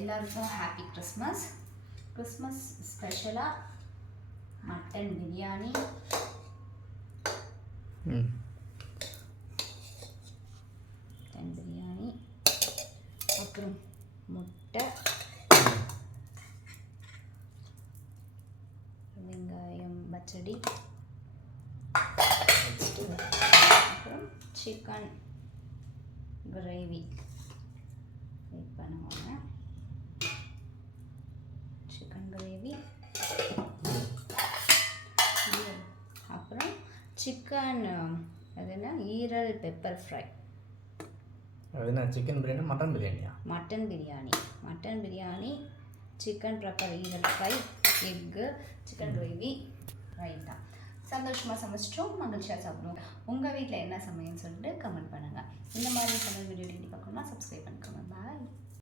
எல்லாருக்கும் happy Christmas. Christmas ஸ்பெஷலாக mutton biryani, mutton biryani, அப்புறம் முட்டை, வெங்காயம் பச்சடி, அப்புறம் சிக்கன் கிரேவி. வெயிட் பண்ணுவாங்க. சிக்கன் கிரேவி, அப்புறம் சிக்கன் அது என்ன ஈரல் பெப்பர் ஃப்ரை. என்ன சிக்கன் பிரியாணி மட்டன் பிரியாணியா? Mutton biryani, mutton biryani, chicken pepper ஈரல் ஃப்ரை, எக்கு, சிக்கன் கிரேவி, ரைட்டா. சந்தோஷமாக சமைச்சிட்டோம், மகிழ்ச்சியாக சாப்பிடுவோம். உங்கள் வீட்டில் என்ன சமையல்னு சொல்லிட்டு கமெண்ட் பண்ணுங்கள். இந்த மாதிரி சமையல் வீடியோ பார்க்கணும்னா சப்ஸ்கிரைப் பண்ணிக்கோங்க. பாய்.